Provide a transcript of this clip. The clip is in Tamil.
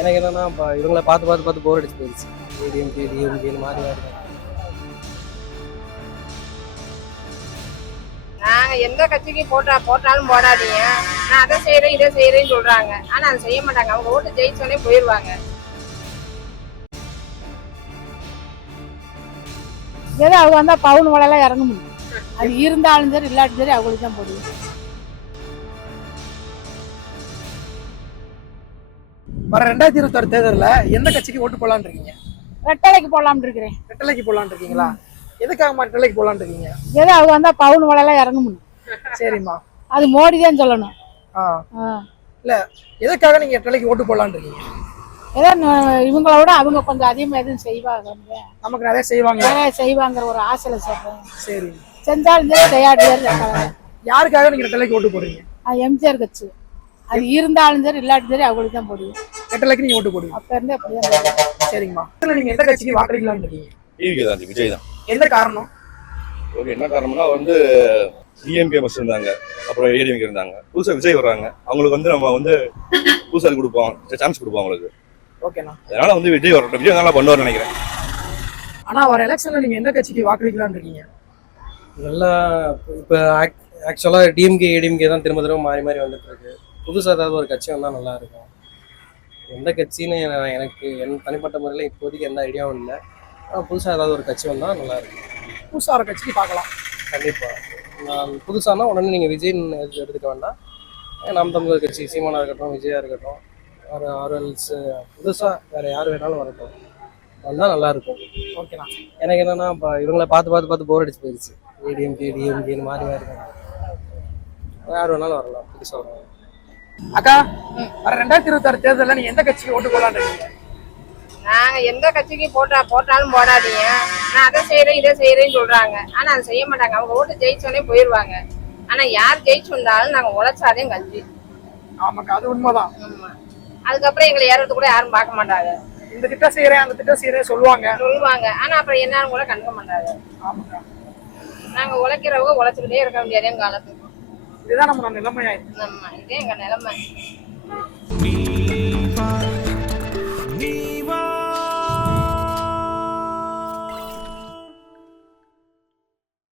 எனக்கு என்னன்னா இப்போ இவங்கள பார்த்து பார்த்து பார்த்து போர் அடிச்சு போயிடுச்சு. ஏடிஎம்கே டிஎம்கேன்னு மாறி மாறி நாங்க எந்த கட்சிக்கு போட்டாலும் போடாதீங்க, நான் அதை செய்யறேன் இதை செய்யறேன்னு சொல்றாங்க. ஆனா அதை செய்ய மாட்டாங்க. அவங்க ஓட்டு ஜெயிச்சோடனே போயிடுவாங்க. ஏதோ அவங்க வந்தா பவுன் விலையெல்லாம் இறங்க முடியும். அது இருந்தாலும் சரி இல்லாட்டும் சரி அவங்களுக்கு தான் போடுவோம். வர 2026 தேர்தலில் எந்த கட்சிக்கு ஓட்டு போடலான்னு இருக்கீங்க? ரெட்டலைக்கு போடலாம்னு இருக்கிறேன். ரெட்டலைக்கு போடலான்னு இருக்கீங்களா? எதுக்காகமா ரெட்டலைக்கு போடலான்னு இருக்கீங்க? ஏதோ அவங்க வந்தா பவுன் விலையெல்லாம் இறங்க முடியும். சரிம்மா. அது மோடி தான் சொல்லணும். இல்ல எதுக்காக நீங்க ரெட்டலைக்கு ஓட்டு போடலான்னு இருக்கீங்க? ஏதோ இவங்கள விட அவங்க கொஞ்சம் அதிகமாக எதுவும் செய்வாங்க, நமக்கு நிறைய செய்வாங்க. நிறைய செய்வாங்கிற ஒரு ஆசையில சொல்றேன். சரி. செஞ்சாலும் சரி செய்யாட்டி. யாருக்காக நீங்க ரெட்டலைக்கு ஓட்டு போடுறீங்க? எம்ஜிஆர் கட்சி. அது இருந்தாலும் சரி இல்லாட்டும் சரி அவங்களுக்கு தான் போடுவோம். ரெட்டலைக்கு நீங்க ஓட்டு போடுவீங்க? அப்ப இருந்தே அப்படிதான். சரிங்கம்மா. நீங்க எந்த கட்சிக்கு வாக்களிக்கலாம்னு இருக்கீங்க? டிவிகே தான், விஜய் தான். எந்த காரணம்? ஓகே, என்ன காரணம்னா டிஎம்கே பஸ் இருந்தாங்க, அப்புறம் ஏடிஎம்கே இருந்தாங்க, புதுசாக விஜய் வர்றாங்க. அவங்களுக்கு நம்ம புதுசாக கொடுப்போம், சான்ஸ் கொடுப்போம் அவங்களுக்கு. ஓகேண்ணா. அதனால விஜய் வரட்டும், விஜய் நல்லா பண்ணுவார்னு நினைக்கிறேன். ஆனா வர எலெக்ஷன்ல நீங்க எந்த கட்சிக்கு வாக்களிக்கலாம்னு இருக்கீங்க? நல்லா இப்போ ஆக்சுவலாக டிஎம்கே ஏடிஎம்கே தான் திரும்ப திரும்ப மாறி மாறி வந்துட்டு இருக்கு. புதுசாக ஏதாவது ஒரு கட்சி வந்தால் நல்லா இருக்கும். எந்த கட்சின்னு எனக்கு என் தனிப்பட்ட முறையில் இப்போதைக்கு எந்த ஐடியாவும் இல்லை. புதுசாக ஏதாவது ஒரு கட்சி வந்தால் நல்லா இருக்கும். புதுசாக ஒரு கட்சிக்கு பார்க்கலாம். கண்டிப்பாக நான் புதுசானா உடனே நீங்கள் விஜய்ன்னு எடுத்துக்க வேண்டாம். நாம் தமிழர் கட்சி சீமானா இருக்கட்டும், விஜயா இருக்கட்டும், ஆர்எல்ஸ் புதுசாக வேறு யார் வேணாலும் வரட்டும், வந்தால் நல்லாயிருக்கும். ஓகேண்ணா. எனக்கு என்னென்னா இப்போ இவங்கள பார்த்து பார்த்து பார்த்து போர் அடிச்சு போயிடுச்சு. ஏடிஎம்கே டிஎம்கேன்னு மாறி மாறி யார் வேணாலும் வரலாம், புதுசாக வரலாம். அக்கா, வர 2026 தேர்தலில் நீங்க எந்த கட்சிக்கு ஓட்டு போடலான்னு இருக்கீங்க? நாங்க எந்த கட்சிக்கு போட்டாலும் போடாதீங்க, நான் அதை செய்யறேன் இதை செய்யறேன்னு சொல்றாங்க. ஆனா அதை செய்ய மாட்டாங்க. அவங்க ஓட்டு ஜெயிச்சோடனே போயிடுவாங்க. ஆனா யார் ஜெயிச்சு வந்தாலும் நாங்க உழைச்சாதே கஞ்சி. ஆமாக்கா, அது உண்மைதான். ஆமா. அதுக்கப்புறம் எங்களை ஏறது கூட யாரும் பார்க்க மாட்டாங்க. இந்த திட்டம் செய்யறேன் அந்த திட்டம் செய்யறேன் சொல்லுவாங்க. ஆனா அப்புறம் என்னன்னு கூட கண்டுக்க மாட்டாங்க. ஆமாக்கா. நாங்க உழைக்கிறவங்க உழைச்சுக்கிட்டே இருக்க முடியாதே காலத்துக்கு. இதுதான் நம்ம நிலைமையாயிருக்கு. இதே எங்க நிலைமை.